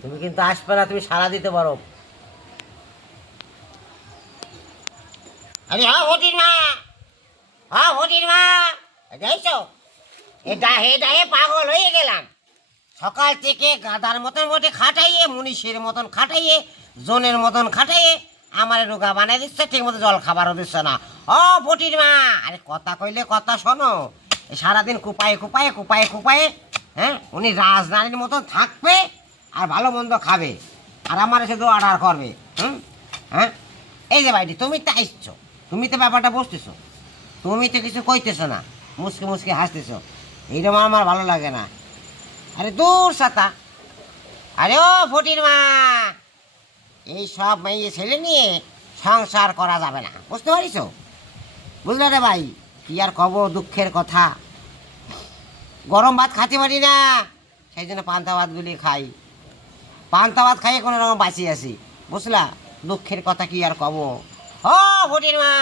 তুমি কিন্তু আসবে না, তুমি সারা দিতে পারো। আরে হ্যাঁ হটির মা, হ্যাঁ হটির মা, দেখছো এ ডাহে পাগল হয়ে গেলাম। সকাল থেকে গাদার মতন বটে খাটাইয়ে, মুনিশের মতন খাটাইয়ে, জনের মতন খাটাইয়ে আমার রোগা বানাই দিচ্ছে, ঠিক মতো জল খাবারও দিচ্ছে না। ও ফটির মা, আরে কথা কইলে কথা শোনো। সারাদিন কুপায়ে কুপায়ে কুপায়ে কুপায়ে, হ্যাঁ উনি রাজধানীর মতন থাকবে আর ভালো মন্দ খাবে, আর আমার শুধু অর্ডার করবে। হ্যাঁ এই যে ভাইটি, তুমি তো আসছো, তুমি তো ব্যাপারটা বুঝতেছো, তুমি তো কিছু কইতেছো না, মুসকে মুসকে হাসতেছো, এইরকম আমার ভালো লাগে না। আরে দূর সাতা, আরে ও ফটির মা, এই সব মেয়ে ছেলে নিয়ে সংসার করা যাবে না, বুঝতে পারিস? বুঝলে রে ভাই, কি আর কব দুঃখের কথা। গরম ভাত খাতে পারি না, সেই জন্য পান্তা ভাতগুলি খাই, পান্তা ভাত খাইয়ে কোনো রকম বাঁচিয়ে আসি, বুঝলা? দুঃখের কথা কি আর কব। ও ফটির মা,